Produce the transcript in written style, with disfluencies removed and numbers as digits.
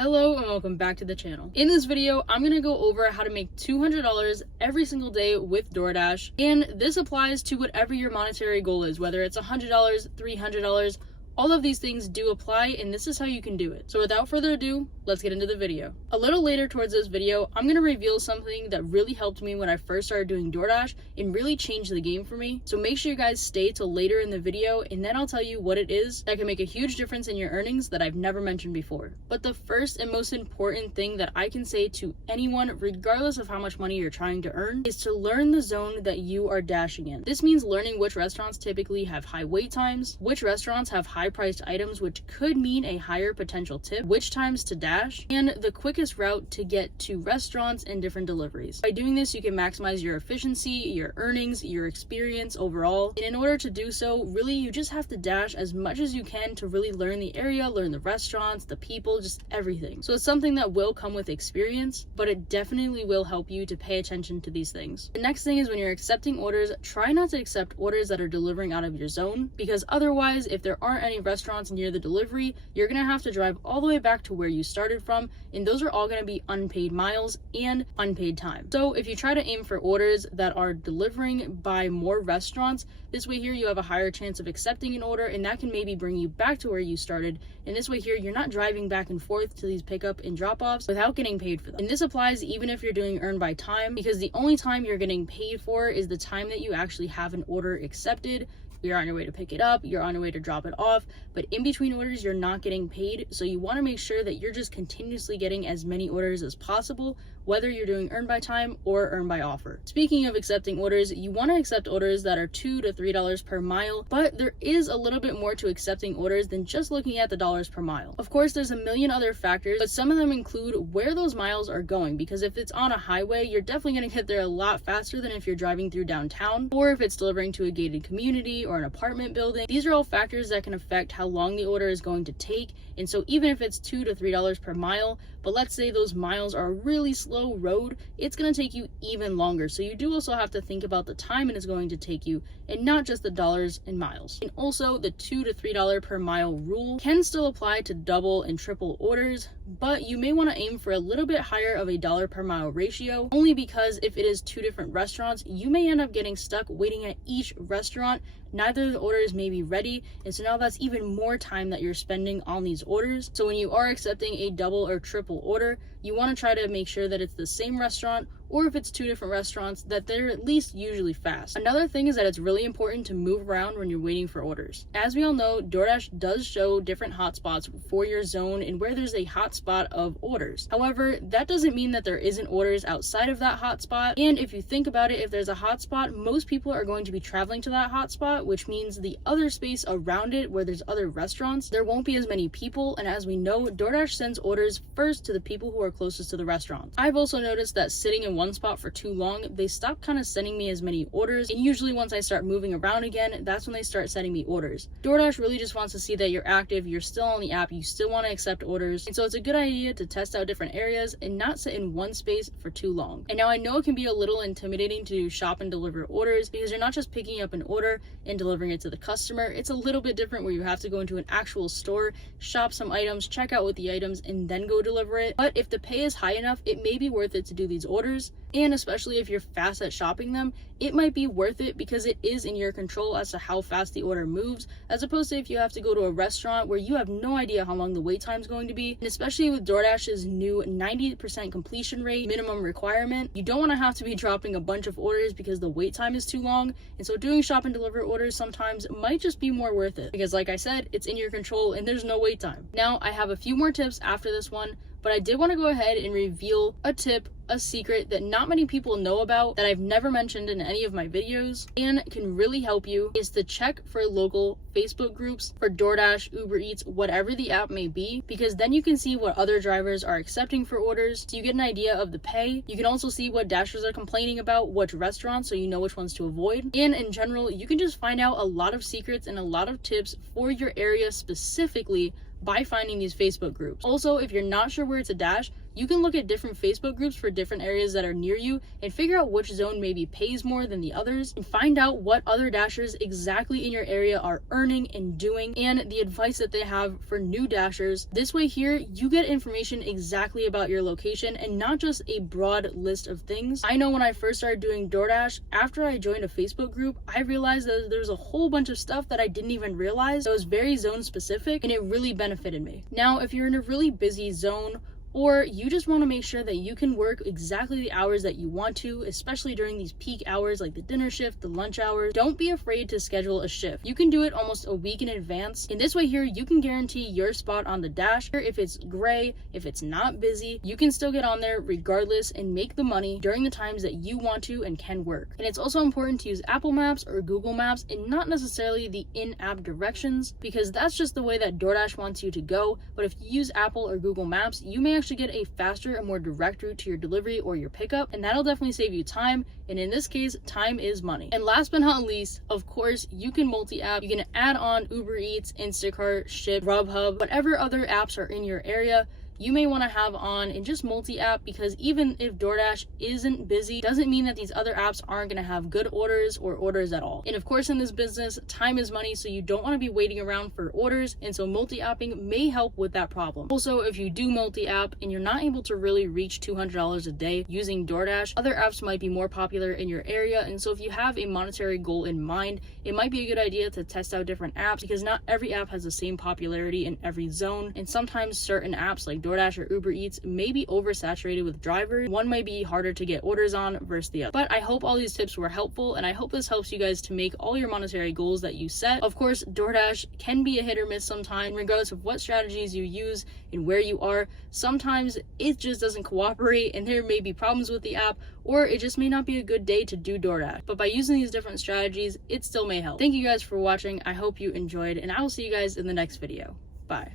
Hello and welcome back to the channel. In this video, I'm going to go over how to make $200 every single day with Doordash. And this applies to whatever your monetary goal is, whether it's $100, $300, all of these things do apply, and this is how you can do it. So without further ado, let's get into the video. A little later towards this video, I'm going to reveal something that really helped me when I first started doing Doordash and really changed the game for me. So make sure you guys stay till later in the video, and then I'll tell you what it is that can make a huge difference in your earnings that I've never mentioned before. But the first and most important thing that I can say to anyone, regardless of how much money you're trying to earn, is to learn the zone that you are dashing in. This means learning which restaurants typically have high wait times, which restaurants have high priced items, which could mean a higher potential tip, which times to dash, and the quickest route to get to restaurants and different deliveries. By doing this, you can maximize your efficiency, your earnings, your experience overall. And in order to do so, really, you just have to dash as much as you can to really learn the area, learn the restaurants, the people, just everything. So it's something that will come with experience, but it definitely will help you to pay attention to these things. The next thing is when you're accepting orders, try not to accept orders that are delivering out of your zone, because otherwise, if there aren't any restaurants near the delivery, you're gonna have to drive all the way back to where you started from, and those are all gonna be unpaid miles and unpaid time. So if you try to aim for orders that are delivering by more restaurants, this way here you have a higher chance of accepting an order, and that can maybe bring you back to where you started. And this way here you're not driving back and forth to these pickup and drop offs without getting paid for them. And this applies even if you're doing earn by time, because the only time you're getting paid for is the time that you actually have an order accepted. You're on your way to pick it up, you're on your way to drop it off, but in between orders, you're not getting paid. So you want to make sure that you're just continuously getting as many orders as possible, whether you're doing earn by time or earn by offer. Speaking of accepting orders, you want to accept orders that are $2 to $3 per mile, but there is a little bit more to accepting orders than just looking at the dollars per mile. Of course, there's a million other factors, but some of them include where those miles are going, because if it's on a highway, you're definitely going to get there a lot faster than if you're driving through downtown, or if it's delivering to a gated community or an apartment building. These are all factors that can affect how long the order is going to take. And so even if it's $2 to $3 per mile, but let's say those miles are a really slow road, it's going to take you even longer. So you do also have to think about the time it is going to take you, and not just the dollars and miles. And also the $2 to $3 per mile rule can still apply to double and triple orders, but you may want to aim for a little bit higher of a dollar per mile ratio, only because if it is two different restaurants, you may end up getting stuck waiting at each restaurant. Neither of the orders may be ready, and so now that's even more time that you're spending on these orders. So when you are accepting a double or triple order, you want to try to make sure that it's the same restaurant, or if it's two different restaurants, that they're at least usually fast. Another thing is that it's really important to move around when you're waiting for orders. As we all know, Doordash does show different hotspots for your zone and where there's a hotspot of orders. However, that doesn't mean that there isn't orders outside of that hotspot. And if you think about it, if there's a hotspot, most people are going to be traveling to that hotspot, which means the other space around it where there's other restaurants, there won't be as many people. And as we know, Doordash sends orders first to the people who are closest to the restaurants. I've also noticed that sitting in one spot for too long, they stop kind of sending me as many orders, and usually once I start moving around again, that's when they start sending me orders. Doordash really just wants to see that you're active, you're still on the app, you still want to accept orders, and so it's a good idea to test out different areas and not sit in one space for too long. And now I know it can be a little intimidating to do shop and deliver orders, because you're not just picking up an order and delivering it to the customer. It's a little bit different where you have to go into an actual store, shop some items, check out with the items, and then go deliver it. But if the pay is high enough, it may be worth it to do these orders. And especially if you're fast at shopping them, it might be worth it because it is in your control as to how fast the order moves, as opposed to if you have to go to a restaurant where you have no idea how long the wait time is going to be. And especially with Doordash's new 90% completion rate minimum requirement, you don't want to have to be dropping a bunch of orders because the wait time is too long. And so doing shop and deliver orders sometimes might just be more worth it, because like I said, it's in your control and there's no wait time. Now I have a few more tips after this one, but I did want to go ahead and reveal a tip, a secret that not many people know about, that I've never mentioned in any of my videos, and can really help you, is to check for local Facebook groups for Doordash, Uber Eats, whatever the app may be, because then you can see what other drivers are accepting for orders, so you get an idea of the pay. You can also see what dashers are complaining about, which restaurants, so you know which ones to avoid. And in general, you can just find out a lot of secrets and a lot of tips for your area specifically by finding these Facebook groups. Also, if you're not sure where to dash, You can look at different Facebook groups for different areas that are near you and figure out which zone maybe pays more than the others, and find out what other dashers exactly in your area are earning and doing, and the advice that they have for new dashers. This way here, you get information exactly about your location and not just a broad list of things. I know when I first started doing DoorDash, after I joined a Facebook group, I realized that there's a whole bunch of stuff that I didn't even realize that was very zone specific, and it really benefited me. Now, if you're in a really busy zone, or you just want to make sure that you can work exactly the hours that you want to, especially during these peak hours like the dinner shift, the lunch hours, don't be afraid to schedule a shift. You can do it almost a week in advance. In this way here, you can guarantee your spot on the dash. If it's gray, if it's not busy, you can still get on there regardless and make the money during the times that you want to and can work. And it's also important to use Apple Maps or Google Maps and not necessarily the in-app directions, because that's just the way that DoorDash wants you to go. But if you use Apple or Google Maps, you may actually get a faster and more direct route to your delivery or your pickup, and that'll definitely save you time, and in this case, time is money. And last but not least, of course, you can multi-app. You can add on Uber Eats, Instacart, Ship, Grubhub, whatever other apps are in your area you may want to have on and just multi-app, because even if DoorDash isn't busy, doesn't mean that these other apps aren't going to have good orders or orders at all. And of course, in this business, time is money, so you don't want to be waiting around for orders, and so multi-apping may help with that problem. Also, if you do multi-app and you're not able to really reach $200 a day using DoorDash, other apps might be more popular in your area, and so if you have a monetary goal in mind, it might be a good idea to test out different apps, because not every app has the same popularity in every zone, and sometimes certain apps like DoorDash or Uber Eats may be oversaturated with drivers. One might be harder to get orders on versus the other. But I hope all these tips were helpful, and I hope this helps you guys to make all your monetary goals that you set. Of course, DoorDash can be a hit or miss sometimes, regardless of what strategies you use and where you are. Sometimes it just doesn't cooperate and there may be problems with the app, or it just may not be a good day to do DoorDash. But by using these different strategies, it still may help. Thank you guys for watching. I hope you enjoyed, and I will see you guys in the next video. Bye.